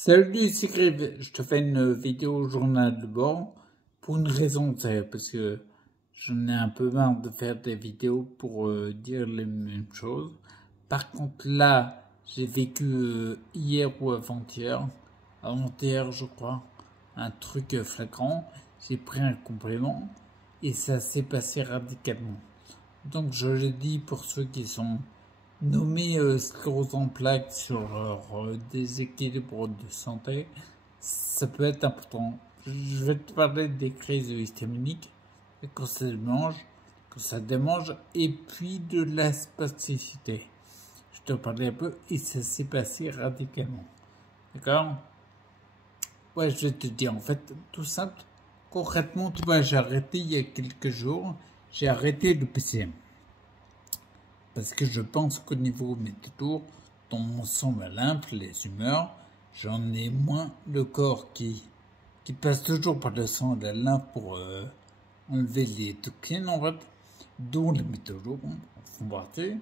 Salut, c'est Griff. Je te fais une vidéo journal de bord pour une raison, c'est parce que j'en ai un peu marre de faire des vidéos pour dire les mêmes choses. Par contre, là, j'ai vécu hier ou avant-hier, je crois, un truc flagrant. J'ai pris un complément et ça s'est passé radicalement. Donc, je le dis pour ceux qui sont nommés sclérose en plaques sur leur déséquilibre de santé, ça peut être important. Je vais te parler des crises histaminiques, quand ça démange, et puis de la spasticité. Je te parlais un peu et ça s'est passé radicalement. D'accord? Ouais, je vais te dire, en fait, tout simple. Concrètement, tu vois, j'ai arrêté il y a quelques jours, j'ai arrêté le PCM. Parce que je pense qu'au niveau métaux, dans mon sang, ma lymphe, les humeurs, j'en ai moins le corps qui passe toujours par le sang et la lymphe pour enlever les toxines, en fait, dont les métaux lourds font partie.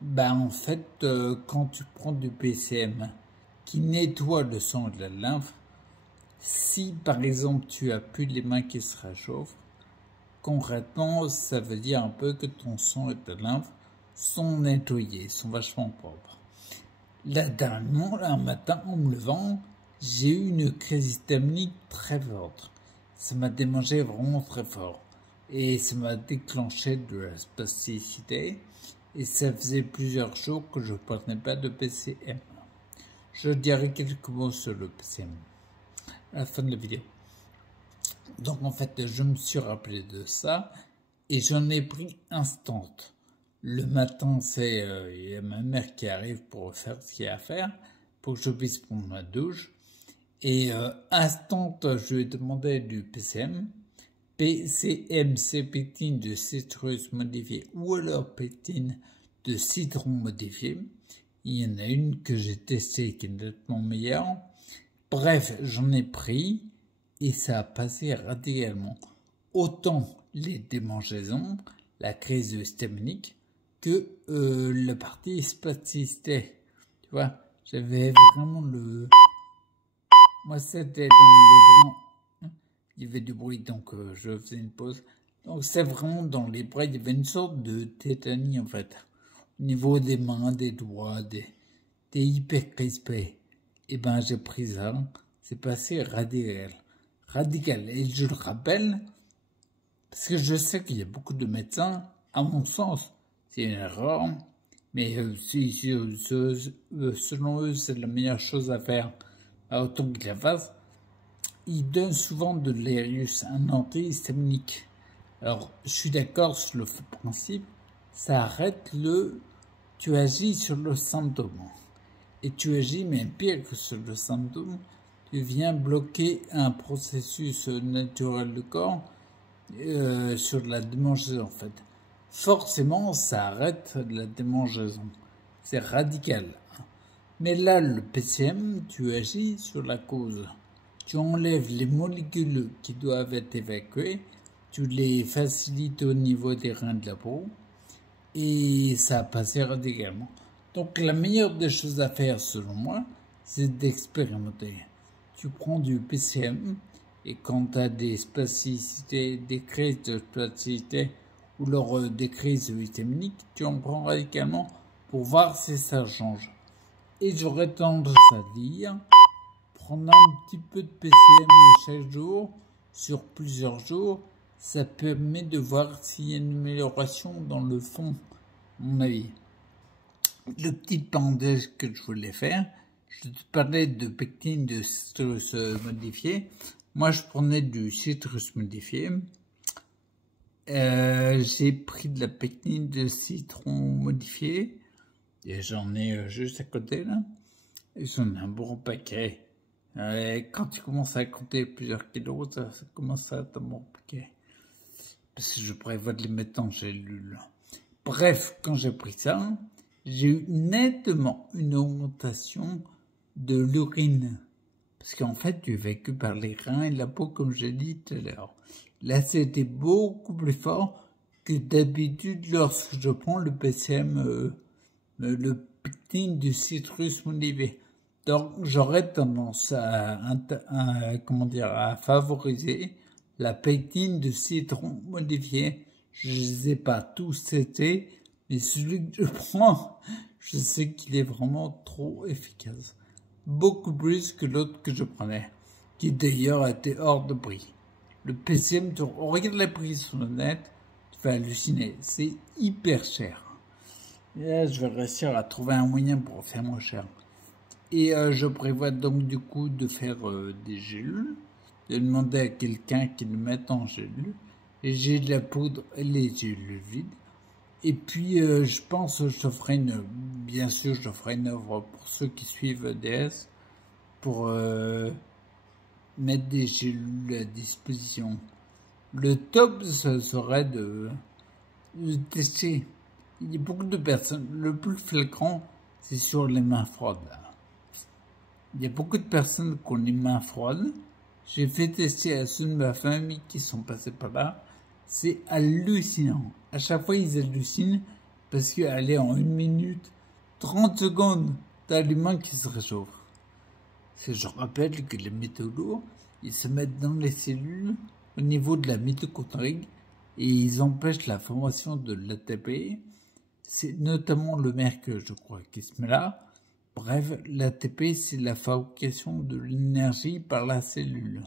Ben, en fait, quand tu prends du PCM qui nettoie le sang et la lymphe, si par exemple tu as plus les mains qui se réchauffent, concrètement, ça veut dire un peu que ton sang et ta lymphe sont nettoyés, sont vachement propres. Là, dernièrement, un matin, en me levant, j'ai eu une crise histaminique très forte. Ça m'a démangé vraiment très fort. Et ça m'a déclenché de la spasticité. Et ça faisait plusieurs jours que je ne prenais pas de PCM. Je dirai quelques mots sur le PCM à la fin de la vidéo. Donc en fait, je me suis rappelé de ça et j'en ai pris instant. Le matin, il y a ma mère qui arrive pour faire ce qu'il y a à faire, pour que je puisse prendre ma douche. Et instant, je lui ai demandé du PCM. PCM, c'est pectine de citrus modifié ou alors pectine de citron modifié. Il y en a une que j'ai testée qui est nettement meilleure. Bref, j'en ai pris et ça a passé radicalement. Autant les démangeaisons, la crise histaminique, que la partie spasticité. Tu vois, j'avais vraiment le... Moi, c'était dans les bras. Il y avait du bruit, donc je faisais une pause. Donc, c'est vraiment dans les bras. Il y avait une sorte de tétanie, en fait. Au niveau des mains, des doigts, des hyper crispés. Et ben, j'ai pris ça. C'est passé radical. Radical. Et je le rappelle, parce que je sais qu'il y a beaucoup de médecins, à mon sens, c'est une erreur, mais selon eux, c'est la meilleure chose à faire, autant qu'ils la fassent. Ils donnent souvent de l'Erius, un antihistaminique. Alors, je suis d'accord sur le principe, ça arrête tu agis sur le symptôme. Et tu agis, mais pire que sur le symptôme, tu viens bloquer un processus naturel du corps sur la démangeaison, en fait. Forcément, ça arrête la démangeaison. C'est radical. Mais là, le PCM, tu agis sur la cause. Tu enlèves les molécules qui doivent être évacuées, tu les facilites au niveau des reins de la peau, et ça a passé radicalement. Donc la meilleure des choses à faire, selon moi, c'est d'expérimenter. Tu prends du PCM, et quand tu as des spasticité, des crises de spasticité ou lors des crises histaminiques, tu en prends radicalement pour voir si ça change. Et j'aurais tendance à dire, prendre un petit peu de PCM chaque jour, sur plusieurs jours, ça permet de voir s'il y a une amélioration dans le fond, à mon avis. Le petit parenthèse que je voulais faire, je te parlais de pectine de citrus modifié. Moi, je prenais du citrus modifié. J'ai pris de la pectine de citron modifié. Et j'en ai juste à côté, là. Et j'en ai un bon paquet. Quand tu commences à compter plusieurs kilos, ça commence à être un bon paquet. Parce que je prévois de les mettre en gélule. Bref, quand j'ai pris ça, j'ai eu nettement une augmentation de l'urine. Parce qu'en fait, tu es vécu par les reins et la peau, comme j'ai dit tout à l'heure. Là, c'était beaucoup plus fort que d'habitude lorsque je prends le PCM, le pectine du citrus modifié. Donc j'aurais tendance comment dire, à favoriser la pectine de citron modifiée. Je ne les ai pas tous testés, mais celui que je prends, je sais qu'il est vraiment trop efficace. Beaucoup plus que l'autre que je prenais, qui d'ailleurs était hors de prix. Le PCM, on regarde les prix sur le net, tu vas halluciner, c'est hyper cher. Et là, je vais réussir à trouver un moyen pour faire moins cher. Et je prévois donc du coup de faire des gélules, de demander à quelqu'un qui le mette en gélule. Et j'ai de la poudre et les gélules vides. Et puis je pense que je ferai bien sûr je ferai une œuvre pour ceux qui suivent DS pour mettre des gélules à disposition. Le top, ce serait de tester. Il y a beaucoup de personnes, le plus flagrant, c'est sur les mains froides. Il y a beaucoup de personnes qui ont les mains froides. J'ai fait tester à ceux de ma famille qui sont passés par là. C'est hallucinant. À chaque fois, ils hallucinent parce qu'aller en 1 minute, 30 secondes, t'as les mains qui se réchauffent. Je rappelle que les métaux lourds, ils se mettent dans les cellules au niveau de la mitochondrie et ils empêchent la formation de l'ATP. C'est notamment le mercure, je crois, qui se met là. Bref, l'ATP, c'est la fabrication de l'énergie par la cellule.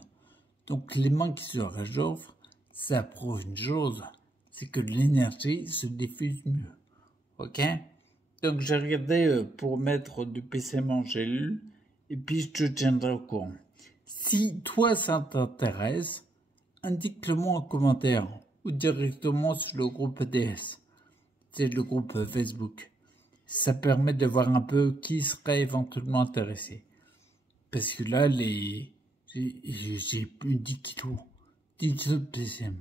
Donc les mains qui se réchauffent, ça prouve une chose, c'est que l'énergie se diffuse mieux. Ok? Donc j'ai regardé pour mettre du PCM en gélule, et puis je te tiendrai au courant. Si toi ça t'intéresse, indique-le-moi en commentaire, ou directement sur le groupe DS. C'est le groupe Facebook. Ça permet de voir un peu qui serait éventuellement intéressé. Parce que là, j'ai plus de 10 kilos. 10 kilos de PCM.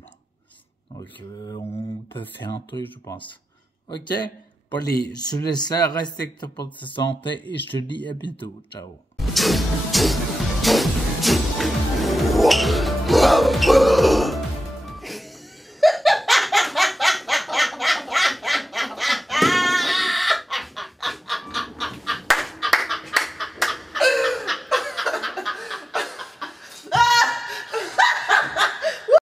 Donc, on peut faire un truc, je pense. Ok? Bon, allez, je te laisse là, reste avec ta santé et je te dis à bientôt. Ciao.